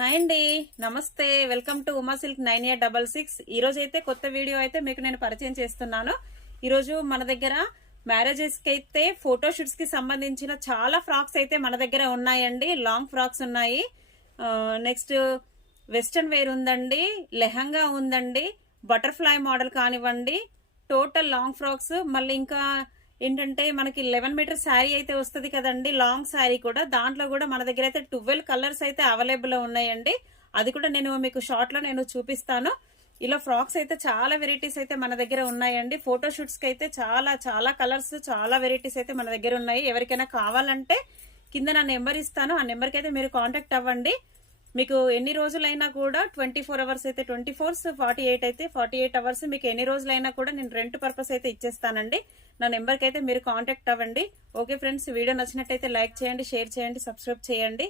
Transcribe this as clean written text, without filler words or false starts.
Hi అండి, నమస్తే. Welcome to Uma silk 9866. ఈ రోజు అయితే కొత్త వీడియో అయితే మీకు నేను పరిచయం చేస్తున్నాను. ఈ రోజు మన దగ్గర మ్యారేజెస్ కి అయితే ఫోటోషూట్స్ కి సంబంధించిన చాలా ఫ్రాక్స్ అయితే మన దగ్గర ఉన్నాయండి. లాంగ్ ఫ్రాక్స్ ఉన్నాయి, నెక్స్ట్ వెస్టర్న్ వేర్ ఉందండి, లెహంగా ఉందండి, బటర్ఫ్లై మోడల్ కానివ్వండి, టోటల్ లాంగ్ ఫ్రాక్స్. మళ్ళీ ఇంకా ఏంటంటే మనకి 11 మీటర్ శారీ అయితే వస్తుంది కదండి, లాంగ్ శారీ కూడా. దాంట్లో కూడా మన దగ్గర అయితే 12 కలర్స్ అయితే అవైలబుల్ ఉన్నాయండి. అది కూడా నేను మీకు షార్ట్ లో నేను చూపిస్తాను. ఇలా ఫ్రాక్స్ అయితే చాలా వెరైటీస్ అయితే మన దగ్గర ఉన్నాయండి. ఫోటోషూట్స్ కి అయితే చాలా చాలా కలర్స్, చాలా వెరైటీస్ అయితే మన దగ్గర ఉన్నాయి. ఎవరికైనా కావాలంటే కింద నా నెంబర్ ఇస్తాను, ఆ నెంబర్కి అయితే మీరు కాంటాక్ట్ అవ్వండి. మీకు ఎన్ని రోజులైనా కూడా 24 అవర్స్ అయితే 24, 48 అయితే 48 అవర్స్ మీకు ఎన్ని రోజులైనా కూడా నేను రెంట్ పర్పస్ అయితే ఇచ్చేస్తానండి. నా నెంబర్కి అయితే మీరు కాంటాక్ట్ అవ్వండి. ఓకే ఫ్రెండ్స్, వీడియో నచ్చినట్టయితే లైక్ చేయండి, షేర్ చేయండి, సబ్స్క్రైబ్ చేయండి.